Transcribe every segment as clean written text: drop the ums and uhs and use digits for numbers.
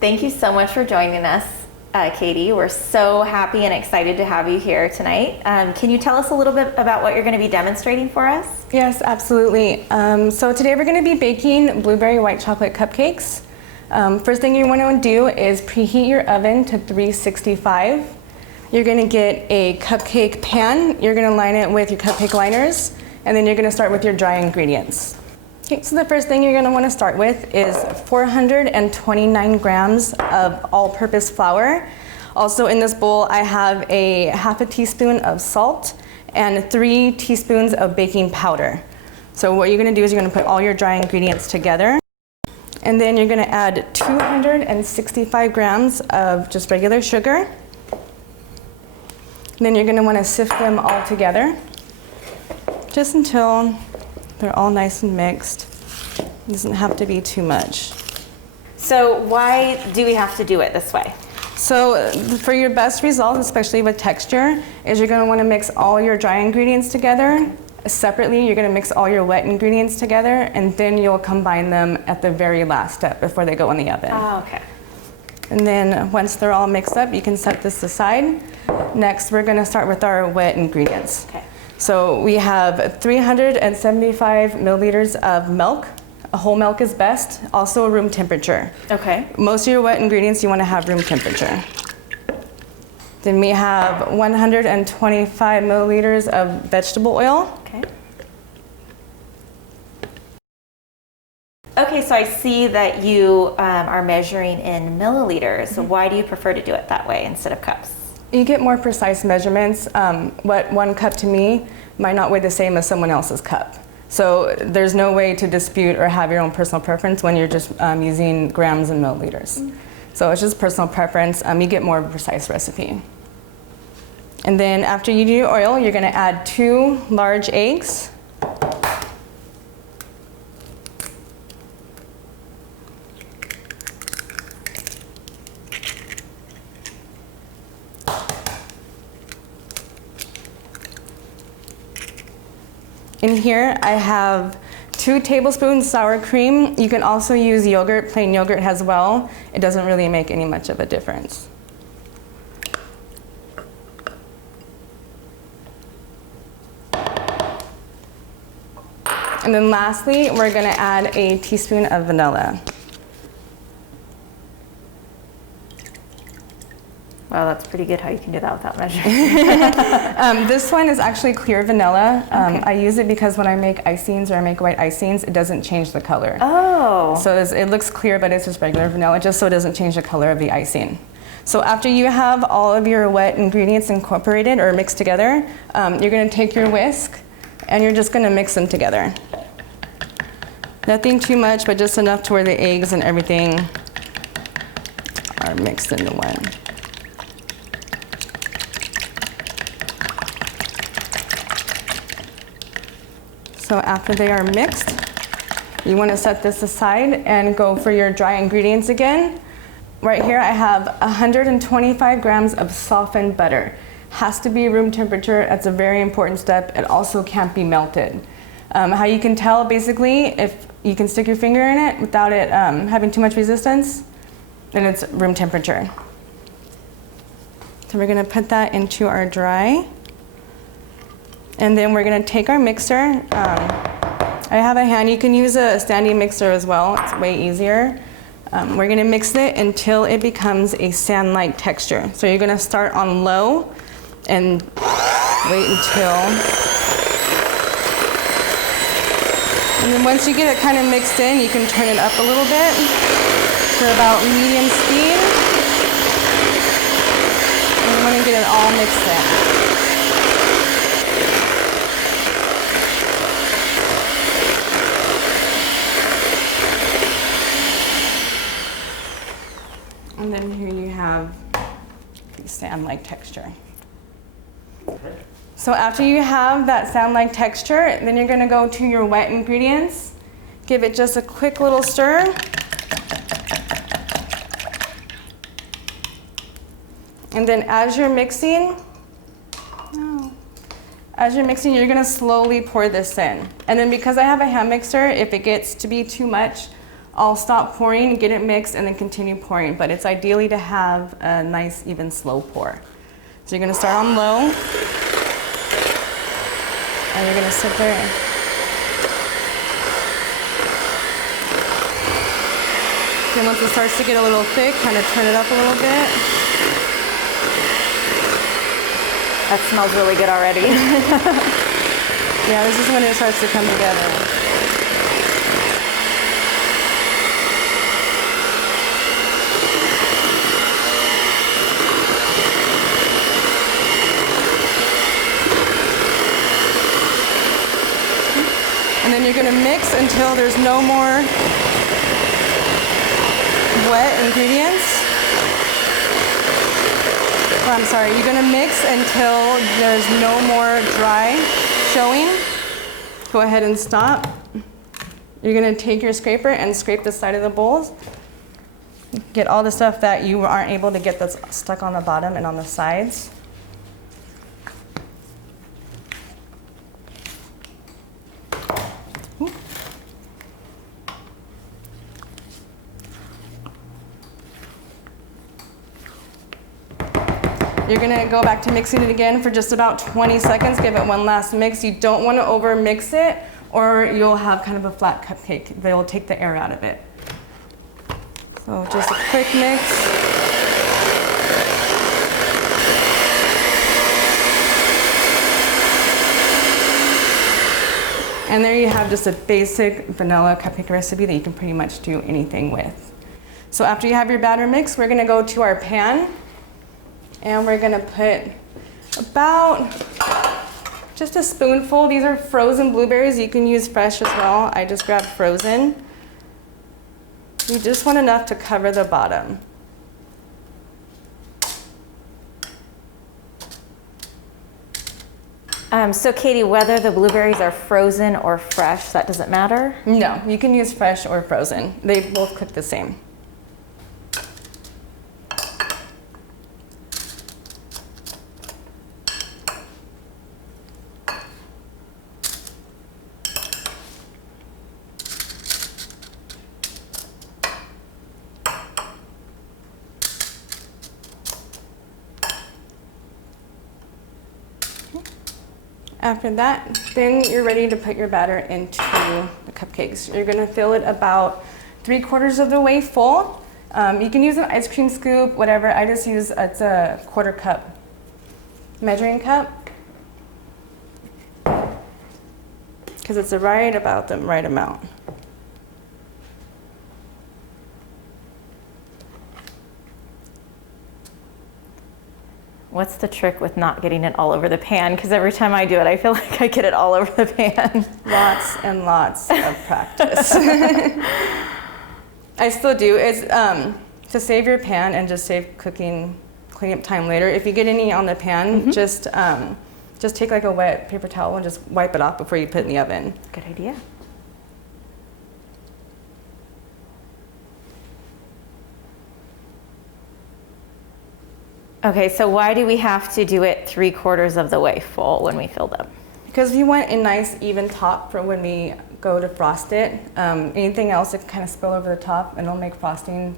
Thank you so much for joining us, Katie. We're so happy and excited to have you here tonight. Can you tell us a little bit about what you're going to be demonstrating for us? Yes, absolutely. So today we're going to be baking blueberry white chocolate cupcakes. First thing you want to do is preheat your oven to 365. You're going to get a cupcake pan. You're going to line it with your cupcake liners, and then you're going to start with your dry ingredients. Okay, so the first thing you're going to want to start with is 429 grams of all-purpose flour. Also in this bowl I have a half a teaspoon of salt and 3 teaspoons of baking powder. So what you're going to do is you're going to put all your dry ingredients together, and then you're going to add 265 grams of just regular sugar. Then you're going to want to sift them all together just until they're all nice and mixed. It doesn't have to be too much. So why do we have to do it this way? So for your best results, especially with texture, is you're going to want to mix all your dry ingredients together. Separately, you're going to mix all your wet ingredients together, and then you'll combine them at the very last step before they go in the oven. Oh, okay. And then once they're all mixed up, you can set this aside. Next, we're going to start with our wet ingredients. Okay. So we have 375 milliliters of milk. A whole milk is best, also room temperature. Okay. Most of your wet ingredients you want to have room temperature. Then we have 125 milliliters of vegetable oil. Okay. Okay, so I see that you are measuring in milliliters. So why do you prefer to do it that way instead of cups? You get more precise measurements. What 1 cup to me might not weigh the same as someone else's cup. So there's no way to dispute or have your own personal preference when you're just using grams and milliliters. So it's just personal preference. You get more of a precise recipe. And then after you do your oil, you're going to add 2 large eggs. In here I have 2 tablespoons sour cream. You can also use yogurt, plain yogurt as well. It doesn't really make any much of a difference. And then lastly, we're going to add a teaspoon of vanilla. Wow, that's pretty good how you can do that without measuring. This one is actually clear vanilla. Okay. I use it because when I make icings or I make white icings, it doesn't change the color. Oh. So it looks clear, but it's just regular vanilla, just so it doesn't change the color of the icing. So after you have all of your wet ingredients incorporated or mixed together, you're going to take your whisk and you're just going to mix them together. Nothing too much, but just enough to where the eggs and everything are mixed into one. So after they are mixed, you want to set this aside and go for your dry ingredients again. Right here I have 125 grams of softened butter. Has to be room temperature. That's a very important step. It also can't be melted. How you can tell basically if you can stick your finger in it without it having too much resistance, then it's room temperature. So we're going to put that into our dry. And then we're going to take our mixer. I have a hand. You can use a standing mixer as well. It's way easier. We're going to mix it until it becomes a sand-like texture. So you're going to start on low and wait until. And then once you get it kind of mixed in, you can turn it up a little bit to about medium speed. And you want to get it all mixed in. And then here you have the sand-like texture. So after you have that sand-like texture, then you're going to go to your wet ingredients. Give it just a quick little stir. And then as you're mixing, you're going to slowly pour this in. And then because I have a hand mixer, if it gets to be too much, I'll stop pouring, get it mixed, and then continue pouring. But it's ideally to have a nice, even, slow pour. So you're gonna start on low, and you're gonna sit there. Then once it starts to get a little thick, kind of turn it up a little bit. That smells really good already. Yeah, this is when it starts to come together. And then you're gonna mix until there's no more wet ingredients. Oh, I'm sorry, you're gonna mix until there's no more dry showing. Go ahead and stop. You're gonna take your scraper and scrape the side of the bowls. Get all the stuff that you aren't able to get that's stuck on the bottom and on the sides. You're gonna go back to mixing it again for just about 20 seconds. Give it one last mix. You don't wanna over mix it or you'll have kind of a flat cupcake. They'll take the air out of it. So just a quick mix. And there you have just a basic vanilla cupcake recipe that you can pretty much do anything with. So after you have your batter mix, we're gonna go to our pan. And we're gonna put about just a spoonful. These are frozen blueberries. You can use fresh as well. I just grabbed frozen. You just want enough to cover the bottom. So Katie, whether the blueberries are frozen or fresh, that doesn't matter? No, you can use fresh or frozen. They both cook the same. After that, then you're ready to put your batter into the cupcakes. You're gonna fill it about 3/4 of the way full. You can use an ice cream scoop, whatever. I just use, it's a 1/4 cup measuring cup. Because it's right about the right amount. What's the trick with not getting it all over the pan? Because every time I do it, I feel like I get it all over the pan. Lots and lots of practice. I still do. It's to save your pan and just save cleanup time later. If you get any on the pan, just take like a wet paper towel and just wipe it off before you put it in the oven. Good idea. Okay, so why do we have to do it 3/4 of the way full when we fill them? Because we want a nice even top for when we go to frost it. Anything else that can kind of spill over the top and it'll make frosting,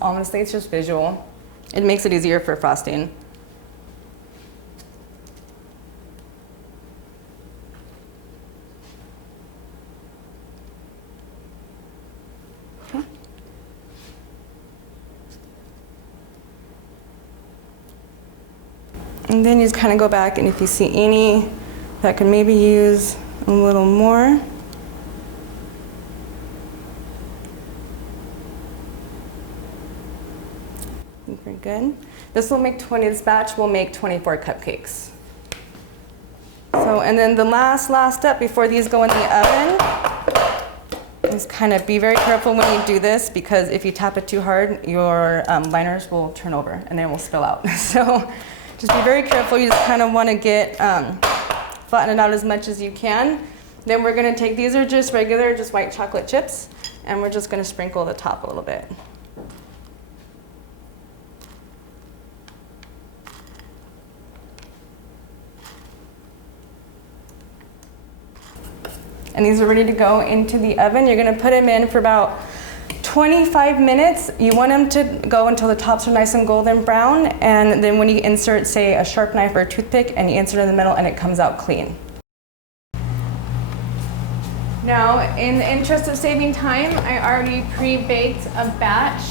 honestly, it's just visual. It makes it easier for frosting. And then you just kind of go back, and if you see any that could maybe use a little more, very good. This batch will make 24 cupcakes. So, and then the last step before these go in the oven is kind of be very careful when you do this, because if you tap it too hard, your liners will turn over and they will spill out. So just be very careful. You just kind of want to get, flatten it out as much as you can. Then we're going to take, these are just regular, just white chocolate chips, and we're just going to sprinkle the top a little bit. And these are ready to go into the oven. You're going to put them in for about 25 minutes. You want them to go until the tops are nice and golden brown, and then when you insert, say, a sharp knife or a toothpick, and you insert it in the middle and it comes out clean. Now, in the interest of saving time, I already pre-baked a batch.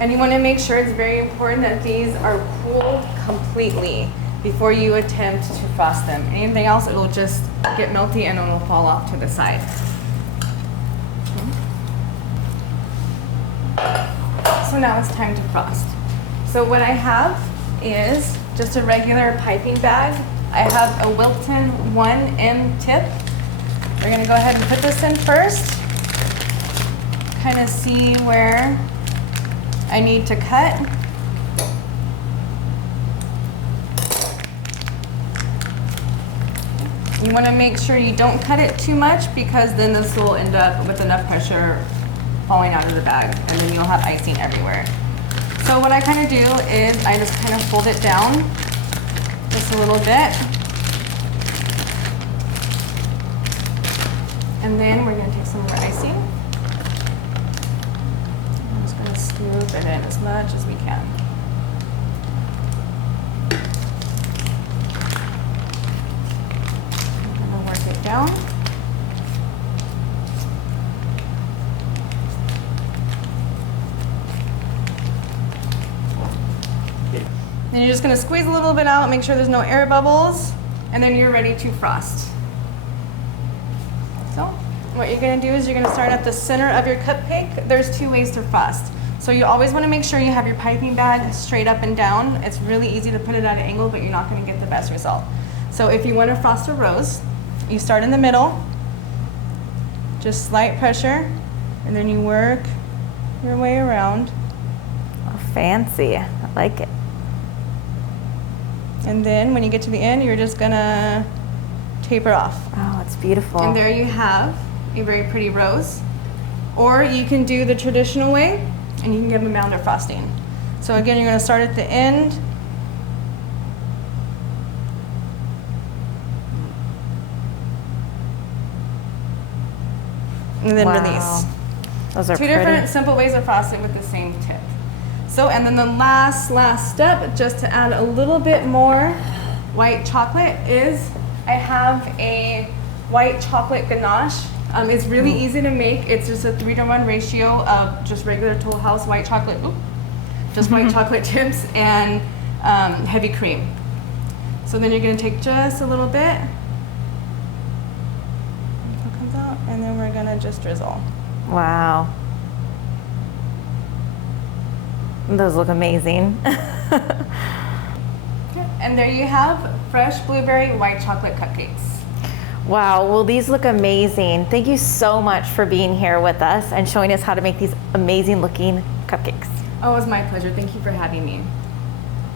And you want to make sure, it's very important that these are cooled completely before you attempt to frost them. Anything else, it'll just get melty and it'll fall off to the side. So now it's time to frost. So what I have is just a regular piping bag. I have a Wilton 1M tip. We're gonna go ahead and put this in first. Kind of see where I need to cut. You want to make sure you don't cut it too much, because then this will end up with enough pressure falling out of the bag, and then you'll have icing everywhere. So what I kind of do is I just kind of fold it down just a little bit. And then we're going to take some of our icing. I'm just going to scoop it in as much as we can. I'm going to work it down. Then you're just going to squeeze a little bit out, make sure there's no air bubbles, and then you're ready to frost. So what you're going to do is you're going to start at the center of your cupcake. There's two ways to frost. So you always want to make sure you have your piping bag straight up and down. It's really easy to put it at an angle, but you're not going to get the best result. So if you want to frost a rose, you start in the middle, just slight pressure, and then you work your way around. Oh, fancy. I like it. And then when you get to the end, you're just gonna taper off. Oh, it's beautiful. And there you have a very pretty rose. Or you can do the traditional way, and you can give a mound of frosting. So again, you're gonna start at the end. And then wow. release. Those are Two pretty. different simple ways of frosting with the same tip. So, and then the last step, just to add a little bit more white chocolate, is I have a white chocolate ganache. It's really easy to make. It's just a 3-to-1 ratio of just regular Toll House white chocolate, just white chocolate chips and heavy cream. So then you're gonna take just a little bit, until it comes out, and then we're gonna just drizzle. Wow. Those look amazing. And there you have fresh blueberry white chocolate cupcakes. Wow, well, these look amazing. Thank you so much for being here with us and showing us how to make these amazing looking cupcakes. Oh, it was my pleasure. Thank you for having me.